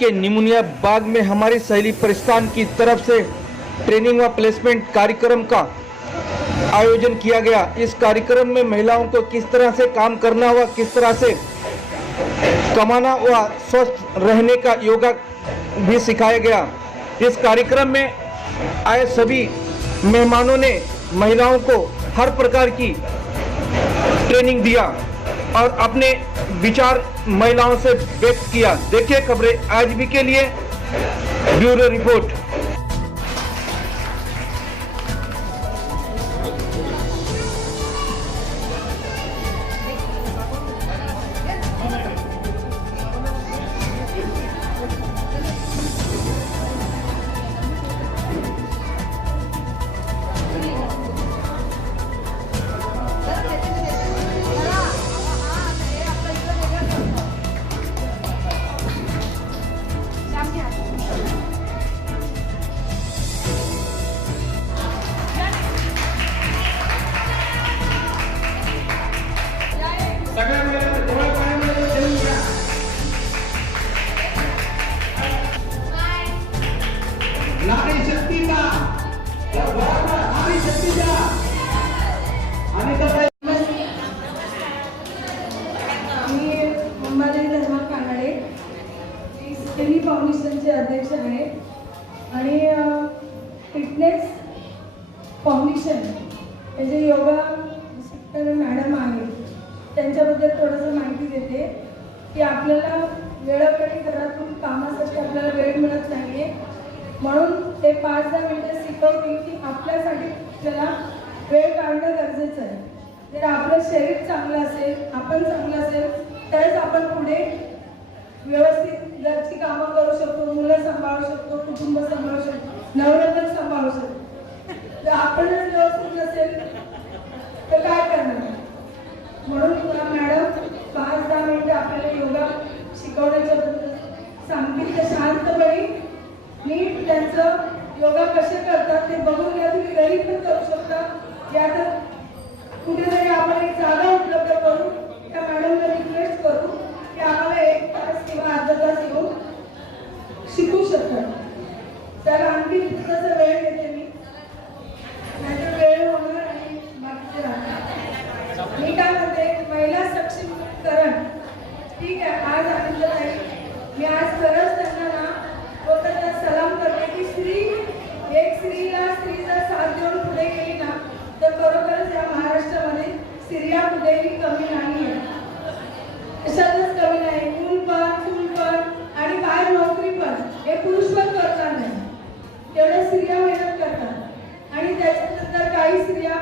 के निमुनिया बाग में हमारी सहेली परिस्तान की तरफ से ट्रेनिंग व प्लेसमेंट कार्यक्रम का आयोजन किया गया। इस कार्यक्रम में महिलाओं को किस तरह से काम करना व किस तरह से कमाना व स्वस्थ रहने का योगा भी सिखाया गया। इस कार्यक्रम में आए सभी मेहमानों ने महिलाओं को हर प्रकार की ट्रेनिंग दिया और अपने विचार महिलाओं से व्यक्त किया। देखिए खबरें आज भी के लिए ब्यूरो रिपोर्ट। फाउंडेशनचे अध्यक्ष आहे आणि फिटनेस फाउंडेशन हे जे योगा शिकणारे मॅडम आहेत त्यांच्याबद्दल थोडंसं माहिती देते की आपल्याला वेळोवेळी घरातून कामासाठी आपल्याला वेळ मिळत नाही आहे, म्हणून ते 5-10 मिनिटं शिकवतील की आपल्यासाठी आपल्याला वेळ काढणं गरजेचं आहे। जर आपलं शरीर चांगलं असेल, आपण चांगलं असेल तरच आपण पुढे व्यवस्थित घरची कामं करू शकतो, मुलं सांभाळू शकतो, कुटुंब सांभाळू शकतो, नवरा सांभाळू शकतो। जर आपणच व्यवस्थित नसेल तर काय करणार? म्हणून मॅडम 5-10 मिनिटं आपल्याला योगा शिकवण्याच्याबद्दल सांगतील। तर शांतपणे नीट त्यांचं योगा कसे करतात ते बघून घ्या। तुम्ही घरी पण करू शकता या तर कुठेतरी आपण एक जागा उपलब्ध करू, त्या मॅडमला रिक्वेस्ट करू की आम्हाला 1 तास किंवा अर्धा तास येऊन शिकू शकतात। तर आणखी थोडासा वेळ देते मी, नाहीतर वेळ होणार आणि बाकीचे राहणार। मी काय म्हणते, महिला सक्षमीकरण ठीक आहे। आज आनंद आहे, मी आज खरंच त्यांना ना स्वतःला सलाम करते की एक स्त्रीला जर साथ देऊन पुढे गेली ना तर खरोखरच या महाराष्ट्रामध्ये स्त्रिया कुठेही कमी नाही आहे, कशातच कमी नाही। मूल पण, चूल पण आणि बाहेर नोकरी पण हे पुरुष पण करणार नाही, तेवढ्या स्त्रिया मेहनत करतात। आणि त्याच्यानंतर काही स्त्रिया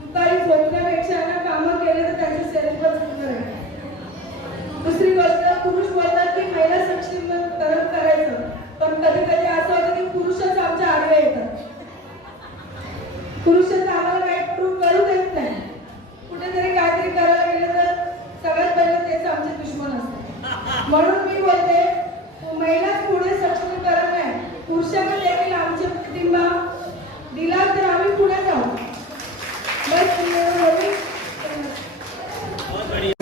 दुपारी झोपण्यापेक्षा ना कामं केले तर त्यांचे शरीर पण सुंदर आहे। दुसरी गोष्ट, पुरुष बोलतात की महिला सक्षमीकरण करायचं, पण कधी कधी असं होतं की पुरुषच आमच्या आडवे येतात, पुरुषच आम्हाला काही करू देत नाही। कुठेतरी काहीतरी करायला गेलं तर सगळ्यात पहिलं तेच आमचे दुश्मन असतात। म्हणून मी बोलते महिलाच पुढे सक्षमीकरण आहे, पुरुषांना देखील आमचे पाठिंबा दिला तर आम्ही पुढे जाऊ।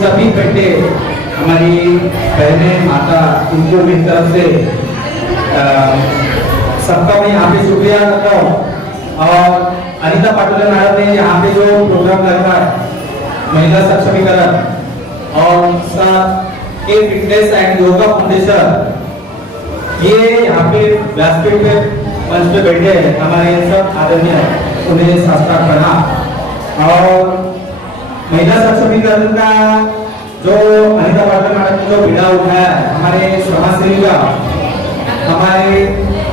सभी इकट्ठे हमारी बहनें माता इनको भी तरफ से सबका मैं यहाँ पे शुक्रिया करता हूँ। और अनीता पाटोले मैडम ने यहाँ पे जो प्रोग्राम रखा है महिला सक्षमीकरण और उसका फिटनेस एंड योगा फाउंडेशन, ये यहाँ पे व्यासपीठ पे मंच पे बैठे हैं हमारे सब आदरणीय, उन्हें शास्त्रार्थ बना। और महिला सक्षमीकरण का जो अनीता पाटोले मैडम ने जो बीड़ा उठाया हमारे समाजसेवी का, हमारे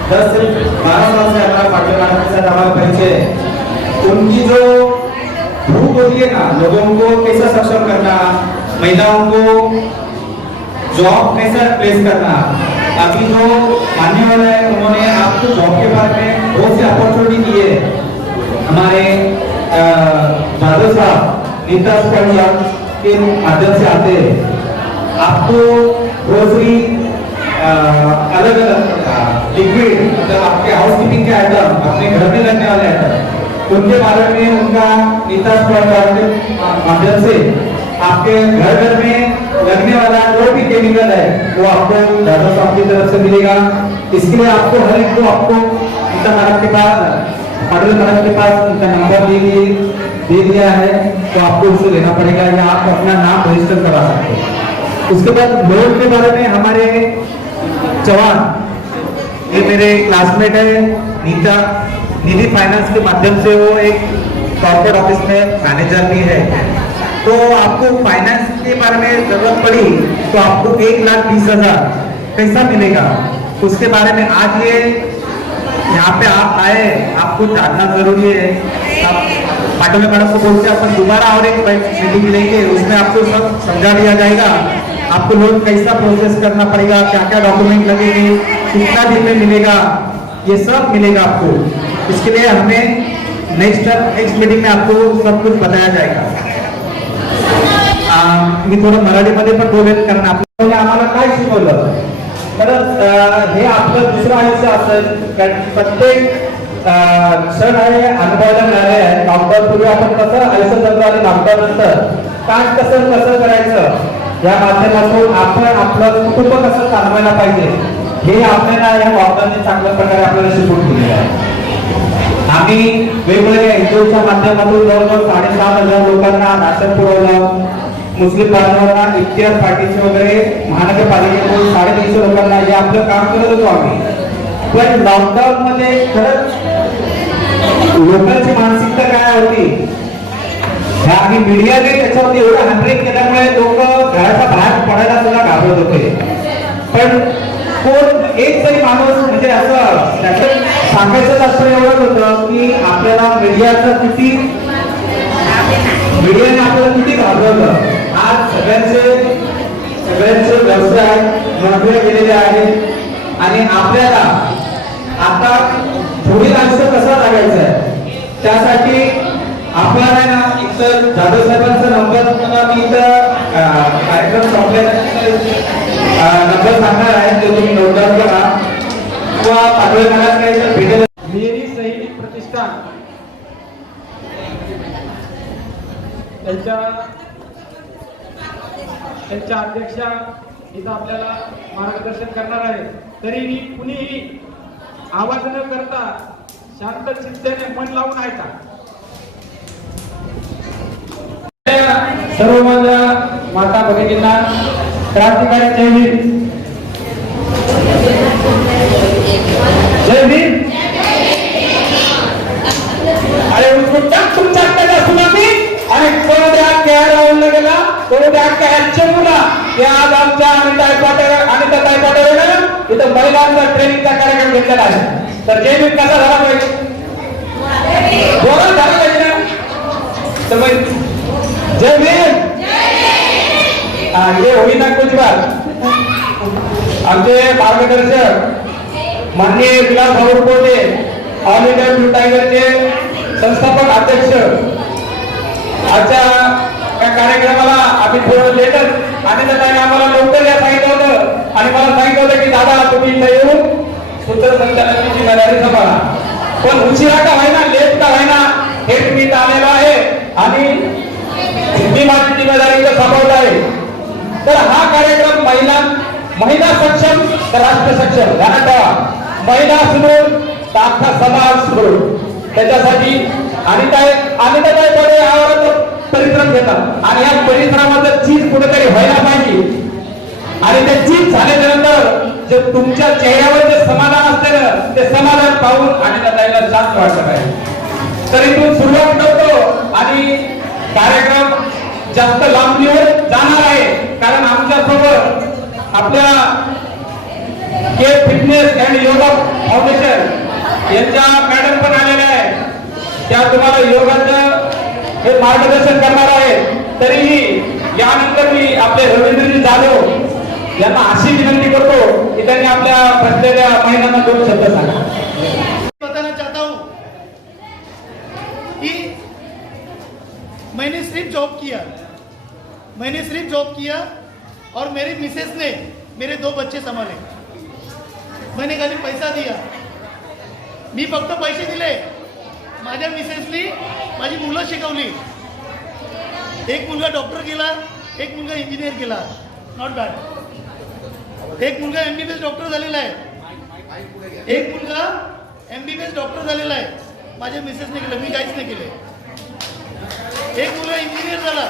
10 से 12 साल से हमारा पाटोले मैडम के साथ हमारा परिचय। उनकी जो भूख होती है ना, लोगों को कैसा सक्षम करना, महिलाओं को जॉब कैसा प्लेस करना। अभी जो मान्यवर है उन्होंने आपको जॉब के बारे में बहुत सी अपॉर्चुनिटी दी है। हमारे जादव साहब नीता के माध्यम से आते हैं, आपको ग्रोसरी अलग अलग लिक्विड मतलब आपके हाउस कीपिंग के आइटम, अपने घर में लगने वाले आइटम, उनके बारे में उनका नीता के माध्यम से आपके घर घर में लगने वाला जो भी केमिकल है वो आपको डॉक्टर साहब की तरफ से मिलेगा। इसके लिए आपको हर एक को आपको उनका मैडम के पास पाटिल मैडम के पास उनका नंबर दे दिया है, तो आपको उसे लेना पड़ेगा या आप अपना नाम रजिस्टर करा सकते हैं। उसके बाद लोन के बारे में हमारे चौहान, ये मेरे क्लासमेट है, नीता निधि फाइनेंस के माध्यम से वो एक कॉर्पोरेट ऑफिस में मैनेजर भी है। तो आपको फाइनेंस के बारे में जरूरत पड़ी तो आपको 1,20,000 कैसा मिलेगा, उसके बारे में आज ये यहाँ पे आप आए, आपको जानना जरूरी है। आप पाटिल मैडम को बोलते अपन दोबारा और एक मीटिंग लेंगे, उसमें आपको सब समझा दिया जाएगा। आपको लोन कैसा प्रोसेस करना पड़ेगा, क्या क्या डॉक्यूमेंट लगेंगे, कितना दिन में मिलेगा, ये सब मिलेगा आपको। इसके लिए हमें नेक्स्ट मीटिंग में आपको सब कुछ बताया जाएगा। मी थोडं मराठीमध्ये पण बोलेल, कारण आपल्याला आम्हाला काय शिकवलं तर हे आपलं दुसरं आयुष्य असेल, कारण प्रत्येक क्षण आहे अनुभवायला मिळाले आहे। लॉकडाऊन पूर्वी आपण कसं आयुष्य जगलो आणि लॉकडाऊन नंतर काम कसं करायचं या माध्यमातून आपण आपलं कुटुंब कसं चालवायला पाहिजे हे आपल्याला या लॉकडाऊनने चांगल्या प्रकारे आपल्याला शिकवून दिलेलं आहे। आम्ही वेगवेगळ्या एनजीओच्या माध्यमातून जवळजवळ 7,500 लोकांना राशन पुरवलं, मुस्लिम बांधवांना इफ्तियार पार्टीचे वगैरे महानगरपालिकेकडून 350 लोकांना हे आपलं काम करत होतो आम्ही। पण लॉकडाऊन मध्ये खरंच लोकांची मानसिकता काय होती आणि मीडियाने त्याच्यावरती एवढं हॅम्परिंग केल्यामुळे लोक घराच्या बाहेर पडायला सुद्धा घाबरत होते। पण कोण एक तरी माणूस म्हणजे असं त्याचं सांगायचं तात्पर्य एवढंच होतं की आपल्याला मीडियाने आपल्याला किती घाबरवलं। आज सगळ्यांचे व्यवसाय मोठे गेलेले आहेत आणि आपल्याला आता पुढील आयुष्य कसं जगायचं आहे त्यासाठी आपल्याला ना इतर जाधव साहेबांचा नंबर मी इथं कार्यक्रम संपल्यानंतर नंबर सांगणार आहे, तो तुम्ही नोट डाऊन करा किंवा पाठवण्याला काही तर भेटेल। मेरी सैनिक प्रतिष्ठान त्यांच्या अध्यक्षा इथं आपल्याला मार्गदर्शन करणार आहे। तरीही कुणीही आवाज न करता शांत चित्ताने मन लावून ऐका। सर्व माझ्या माता भगिनींना क्रांतिकारी जय भीम। जय भीम। अरे उसको टक तुम चाहते का सुना भी आणि कोणत्या क्या राहुल गेला कोणत्या क्या चमुना या आज आमच्या अनिताताई पाटील इथं महिलांचा ट्रेनिंगचा कार्यक्रम घेतलेला आहे। तर जय भीम कसा झाला पाहिजे, बोला झाला पाहिजे ना, तर जय भीम। ये होईना कुछ बात आमचे मार्गदर्शक माननीय विलास भाऊ कोटे, ऑल इंडिया ब्लू टायगरचे संस्थापक अध्यक्ष, आजच्या या कार्यक्रमाला आम्ही थोडं लेटर आणि त्याने आम्हाला लवकर या सांगितलं होतं आणि मला सांगितलं होतं की दादा तुम्ही इथे येऊन सूत्रसंचालनाची जिम्मेदारी सांभाळा, पण उशिरा का व्हायना लेट का व्हायना हे तुम्ही इथं आलेलो आहे आणि मी माझी जिम्मेदारी इथं सांभाळत आहे। तर हा कार्यक्रम महिला सक्षम तर राष्ट्र सक्षम ध्यानात ठेवा, महिला सुदृढ तर अख्खा समाज सुदृढ, त्याच्यासाठी अनिताताई पडे यावर परिश्रम घेतात आणि या परिश्रमाचं चीज कुठेतरी व्हायला पाहिजे आणि ते चीज झाल्याच्या नंतर जे तुमच्या चेहऱ्यावर जे समाधान असते ना ते समाधान पाहून अनिताताईला शांत वाटत आहे। तर इथून सुरुवात करतो आणि कार्यक्रम जास्त लांबणीवर जाणार आहे, कारण आमच्या सोबत आपल्या के फिटनेस अँड योगा फाउंडेशन यांच्या मॅडम पण आलेल्या आहेत, त्या तुम्हाला योगाचं हे मार्गदर्शन करणार आहे। तरीही यानंतर मी आपले रवींद्रजी जाधव यांना अशी विनंती करतो की त्यांनी आपल्या बसलेल्या महिलांना 2 शब्द सांगा। बताना चाहता हूं कि मैंने सिर्फ जॉब किया और मेरी मिसेस ने मेरे 2 बच्चे संभाले। मैंने खाली पैसा दिया, मी फक्त पैसे दिले, माझ्या मिसेसनी माझी मुलं शिकवली। एक मुलगा डॉक्टर केला, एक मुलगा इंजिनियर केला। Not bad. एक मुलगा MBBS डॉक्टर झालेला आहे, एक मुलगा MBBS डॉक्टर झालेला आहे. माझ्या मिसेसने केलं, मी काहीच नाही केलं. एक मुलगा इंजिनियर झाला,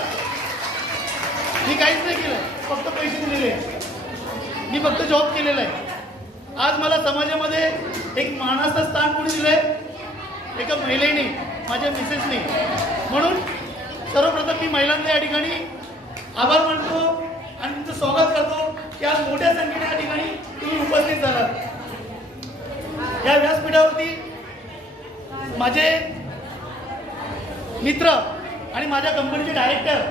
मी काहीच नाही केलं, फक्त पैसे दिलेले, मी फक्त जॉब केलेला आहे. आज मला समाजामध्ये एक मानाचं स्थान कोणी दिलं आहे? एका महिलेने, माझ्या मिसेसने. म्हणून सर्वप्रथम मी महिलांना या ठिकाणी आभार मानतो आणि तुमचं स्वागत करतो की आज मोठ्या संख्येने या ठिकाणी तुम्ही उपस्थित झालात. या व्यासपीठावरती माझे मित्र आणि माझ्या कंपनीचे डायरेक्टर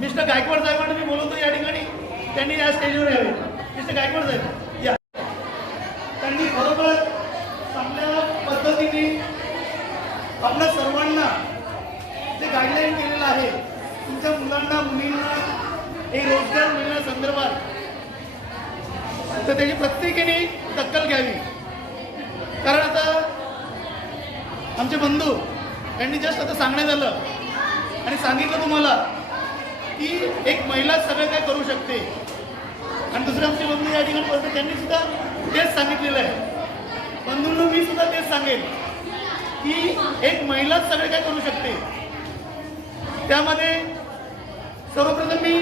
मिस्टर गायकवाड साहेबांना मी बोलवतो या ठिकाणी, त्यांनी या स्टेजवर यावे. मिस्टर गायकवाड साहेब या. त्यांनी खरोखर चांगल्या पद्धतीने आपल्या सर्वांना जे गाईडलाईन केलेलं आहे, तुमच्या मुलांना मुलींना हे रोजगार मिळण्यासंदर्भात, तर त्याची प्रत्येकाने दखल घ्यावी. कारण आता आमचे बंधू यांनी जस्ट आता सांगण्यात आलं आणि सांगितलं तुम्हाला की एक महिला सगळं काय करू शकते. आणि दुसरे आमचे बंधू या ठिकाणी बोलतात, त्यांनी सुद्धा तेच सांगितलेलं आहे. बंधूंना मी सुद्धा तेच सांगेन की एक महिलाच सगळे काय करू शकते. त्यामध्ये सर्वप्रथम मी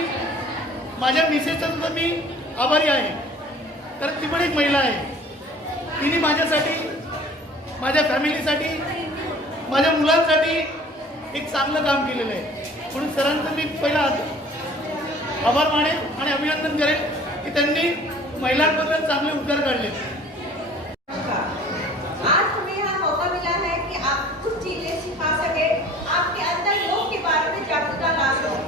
माझ्या मिसेसचा सुद्धा मी आभारी आहे, कारण ती पण एक महिला आहे. तिने माझ्यासाठी, माझ्या फॅमिलीसाठी, माझ्या मुलांसाठी एक चांगलं काम केलेलं आहे. म्हणून सरांचं मी पहिला आभार मानेन आणि अभिनंदन करेन की त्यांनी महिलांबद्दल चांगले उद्गार काढले. आज हमें यहाँ मौका मिला है कि आप कुछ चीजें सिखा सके, आपके अंदर योग के बारे में जागरूकता ला सके.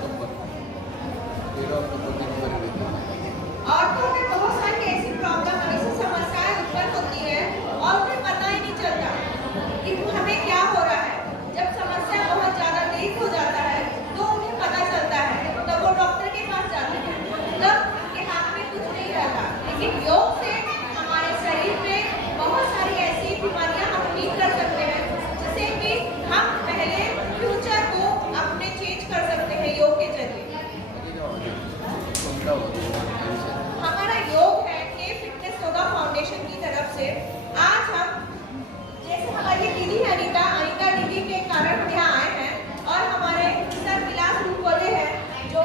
औरतों में बहुत सारी ऐसी प्रॉब्लम, ऐसी समस्याएं उत्पन्न होती है और उन्हें पता ही नहीं चलता कि हमें क्या हो रहा है. जब समस्या बहुत ज्यादा डीप हो जाता है तो उन्हें पता चलता है, तो वो डॉक्टर के पास जाते हैं. तब उनके हाथ में कुछ नहीं रहता. लेकिन योग से हमारे शरीर में बहुत सारी ऐसी बीमारियां हम ठीक कर सकते हैं, जिससे कि हम पहले फ्यूचर को अपने चेंज कर सकते हैं योग के जरिए. हमारा योग है के फिटनेस योगा फाउंडेशन की तरफ से. आज हम, जैसे हमारी दीदी है अनिता दीदी के कारण हम यहाँ आए हैं और हमारे सर विलास रूपवले हैं जो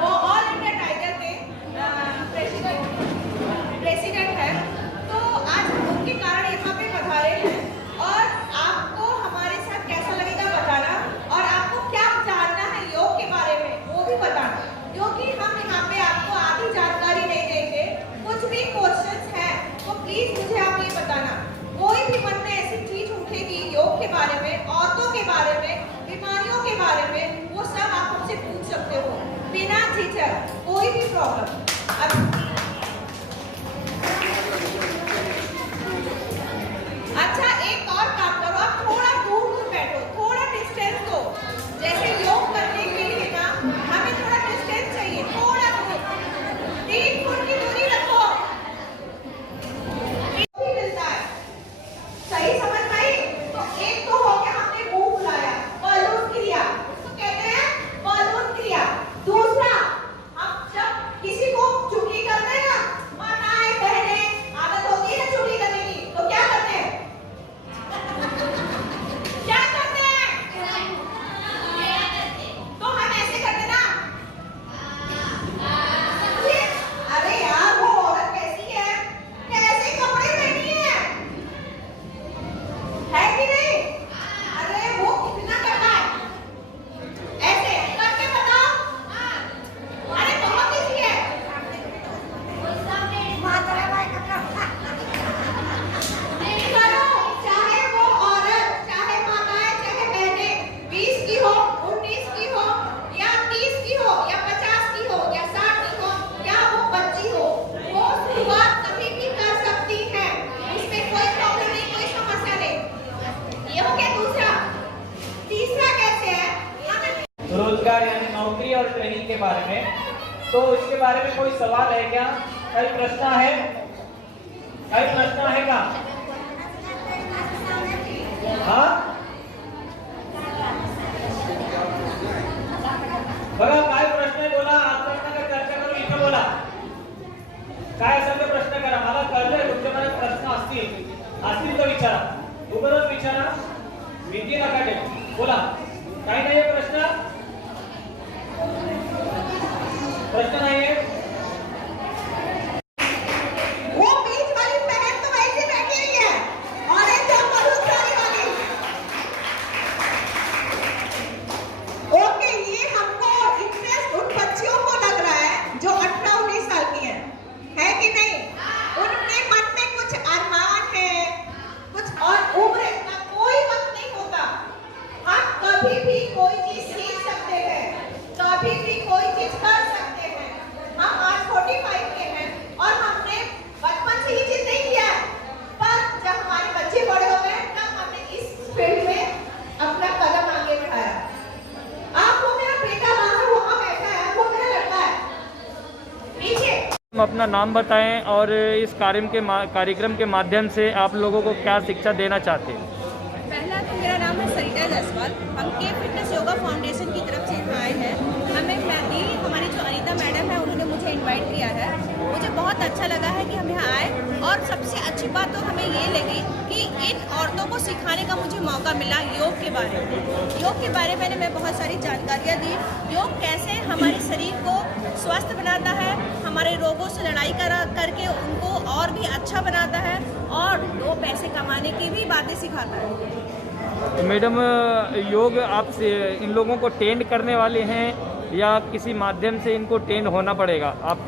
वो ऑल इंडिया टाइगर के प्रेसिडेंट हैं. तो आज हम उनके कारण यहाँ पे पधारे हैं और आपको हमारे साथ कैसा लगेगा बताना, और आपको क्या जानना है योग के बारे में वो भी बताना, क्योंकि हम यहाँ पे आपको आधी जानकारी नहीं देंगे. कुछ भी क्वेश्चंस हैं तो प्लीज मुझे आप ये बताना. कोई भी मन में ऐसी चीज उठेगी योग के बारे में, औरतों के बारे में, बीमारियों के बारे में, वो सब आप हमसे पूछ सकते हो बिना झिझक. कोई भी प्रॉब्लम. अच्छा, एक और काम करो, आप थोड़ा दूर दूर बैठो, थोड़ा डिस्टेंस दो. जैसे योग करने के लिए ना हमें थोड़ा डिस्टेंस चाहिए, थोड़ा दूर, 3 फुट की दूरी रखो. भी मिलता है, सही समझ पाई. तो एक तो हो गया हमने मुंह बुलाया, बलून क्रिया, तो कहते हैं बलून क्रिया. दूसरा, हम जब किसी को चुगली करते हैं ना, माताएं बहनें, आदत होती है चुगली करने की, तो क्या करते हैं? क्या करते हैं? तो हम ऐसे करते ना. अरे यार, वो औरत कैसी है, कैसे कपड़े पहनी है कि नहीं? अरे वो कितना करता है, ऐसे करके बताओ. अरे बहुत इजी है. करो, चाहे वो औरत, चाहे माताएं, चाहे बहनें, 20 की हो, 19 की हो, या 30 की हो, या 50 की हो, या 60 की हो, या वो बच्ची हो, वो शुरुआत कभी भी कर सकती है. इसमें कोई प्रॉब्लम नहीं, कोई समस्या नहीं. ये हो गया दूसरा. तीसरा कैसे है, हमें रोजगार यानी नौकरी और ट्रेनिंग के बारे में. तो इसके बारे में कोई सवाल है क्या? कोई प्रश्न है? कोई प्रश्न है क्या? हाँ, बघा असतील तर विचारा. उगाच विचारा. भीती नका ठेवू. बोला. काही नाही प्रश्न? प्रश्न नाहीये? वो बीच वाली बहन तो वैसे बैठी हुई है और एक जो मरुस्थली वाली. ओके, ये हमको इंटरेस्ट उन बच्चियों को लग रहा है जो 18-19 साल की है कि नहीं? उनके मन में कुछ अरमान है, कुछ और उम्र का कोई वक्त नहीं होता. हम कभी भी कोई चीज सीख सकते हैं, कभी भी कोई चीज कर सकते हैं. हम आज 45 के हैं और हमने बचपन से ये चीज नहीं किया है, पर जब हमारे बच्चे बड़े हो गए तब हमने इस फील्ड में अपना कदम आगे बढ़ाया. आप वो मेरा बेटा बाहर वहाँ बैठा है, वो मेरा लड़का है पीछे. हम अपना नाम बताएं और इस कार्यक्रम के माध्यम से आप लोगों को क्या शिक्षा देना चाहते हैं? पहला तो मेरा नाम है सरिता जायसवाल. हम के फिटनेस योगा फाउंडेशन की तरफ से आए हैं. हमें हमारी जो अनीता मैडम है उन्होंने मुझे इनवाइट किया है. मुझे बहुत अच्छा लगा है कि हम यहाँ आए और सबसे अच्छी बात तो हमें ये लगी कि इन औरतों को सिखाने का मुझे मौका मिला योग के बारे में. योग के बारे में मैं बहुत सारी जानकारियाँ दी. योग कैसे हमारे शरीर को स्वस्थ बनाता है, हमारे रोगों से लड़ाई करके उनको और भी अच्छा बनाता है और 2 पैसे कमाने की भी बातें सिखाता है. मैडम, योग आप इन लोगों को ट्रेन करने वाले हैं या किसी माध्यम से इनको ट्रेन होना पड़ेगा? आप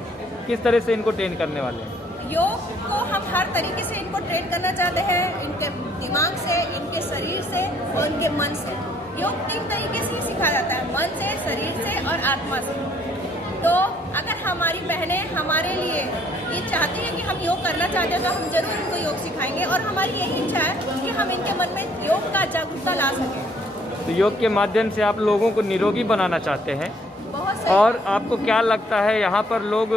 किस तरह से इनको ट्रेन करने वाले हैं? योग को हम हर तरीके से इनको ट्रेन करना चाहते हैं, इनके दिमाग से, इनके शरीर से और इनके मन से. योग 3 तरीके से ही सिखाया जाता है, मन से, शरीर से और आत्मा से. तो अगर हमारी बहनें हमारे लिए ये चाहती हैं कि हम योग करना चाहते हैं तो हम जरूर इनको योग सिखाएंगे और हमारी यही इच्छा है कि हम इनके मन में योग का जागरूकता ला सकें. तो योग के माध्यम से आप लोगों को निरोगी बनाना चाहते हैं. बहुत सही. और आपको क्या लगता है यहाँ पर लोग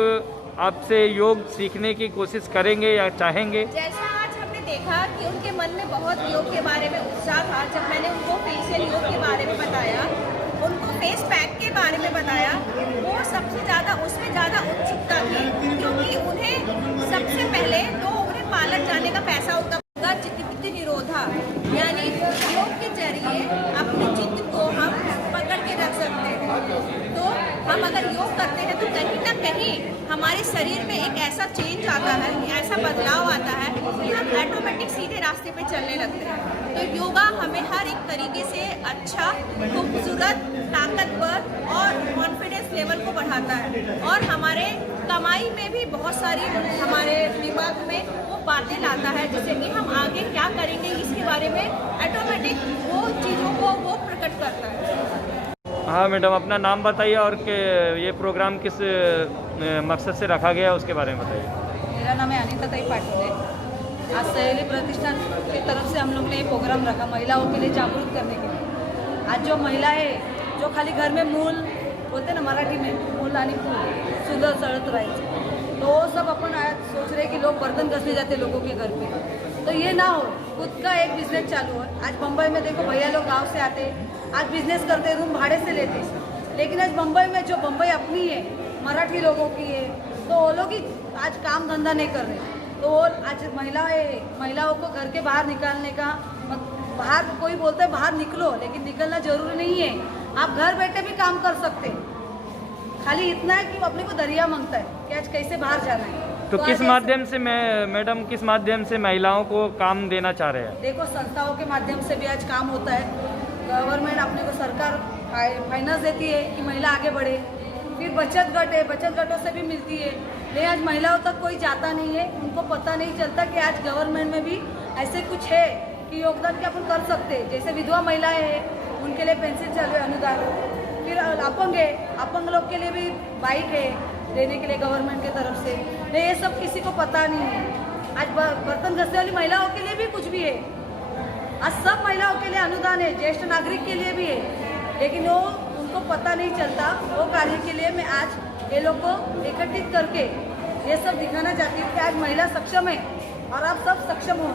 आपसे योग सीखने की कोशिश करेंगे या चाहेंगे? जैसा आज हमने देखा कि उनके मन में बहुत योग के बारे में उत्साह था. जब मैंने उनको फेशियल योग के बारे में बताया, उनको फेस पैक के बारे में बताया, वो सबसे ज़्यादा उसमें ज़्यादा उत्सुकता थी क्योंकि उन्हें सबसे पहले तो उन्हें पार्लर जाने का पैसा होगा. चित्त निरोधा यानी योग के जरिए अपने चित्त को हम पकड़ के रख सकते हैं. तो हम अगर योग करते हैं तो कहीं ना कहीं हमारे शरीर में एक ऐसा चेंज आता है, ऐसा बदलाव आता है कि हम ऑटोमेटिक सीधे रास्ते पे चलने लगते हैं. तो योगा हमें हर एक तरीके से अच्छा, खूबसूरत, ताकतवर और कॉन्फिडेंस लेवल को बढ़ाता है और हमारे कमाई में भी बहुत सारी हमारे दिमाग में वो बातें लाता है, जैसे कि हम आगे क्या करेंगे इसके बारे में ऑटोमेटिक वो चीज़ों को वो प्रकट करता है. हाँ मैडम, अपना नाम बताइए और ये प्रोग्राम किस मकसद से रखा गया उसके बारे में बताइए. मेरा नाम है अनीता ताई पाटिल. आज सहेली प्रतिष्ठान की तरफ से हम लोग ने ये प्रोग्राम रखा महिलाओं के लिए जागरूक करने के लिए. आज जो महिला है जो खाली घर में मूल बोलते ना मराठी में मूल आणि फूल सुंदर चढ़त रहे, तो वो सब अपन आज सोच रहे कि लोग बर्तन घसने जाते लोगों के घर पे. तो ये ना हो, खुद का एक बिजनेस चालू है. आज मुंबई में देखो भैया लोग गांव से आते, आज बिजनेस करते, रूम भाड़े से लेते. लेकिन आज मुंबई में जो मुंबई अपनी है, मराठी लोगों की है, तो वो लोग ही आज काम धंधा नहीं कर रहे. तो आज महिलाओं को घर के बाहर निकालने का, बाहर कोई बोलता है बाहर निकलो, लेकिन निकलना जरूरी नहीं है. आप घर बैठे भी काम कर सकते. खाली इतना है कि वो अपने को दरिया मांगता है कि आज कैसे बाहर जाना है. तो किस माध्यम से मैडम किस माध्यम से महिलाओं को काम देना चाह रहे हैं? देखो, संस्थाओं के माध्यम से भी आज काम होता है. गवर्नमेंट अपने को सरकार फाइनेंस देती है कि महिला आगे बढ़े. फिर बचत गट है, बचत गटों से भी मिलती है. लेकिन आज महिलाओं तक कोई जाता नहीं है, उनको पता नहीं चलता कि आज गवर्नमेंट में भी ऐसे कुछ है कि योगदान के अपन कर सकते हैं. जैसे विधवा महिलाएं हैं उनके लिए पेंशन चालू है, अनुदान. फिर अपंग है, अपंग लोग के लिए भी बाइक है देने के लिए गवर्नमेंट की तरफ से. ये सब किसी को पता नहीं है. आज बर्तन घसने वाली महिलाओं के लिए भी कुछ भी है. आज सब महिलाओं के लिए अनुदान है, ज्येष्ठ नागरिक के लिए भी है, लेकिन वो उनको पता नहीं चलता. वो कार्य के लिए मैं आज ये लोग को एकत्रित करके ये सब दिखाना चाहती हूँ कि आज महिला सक्षम है और आप सब सक्षम हो.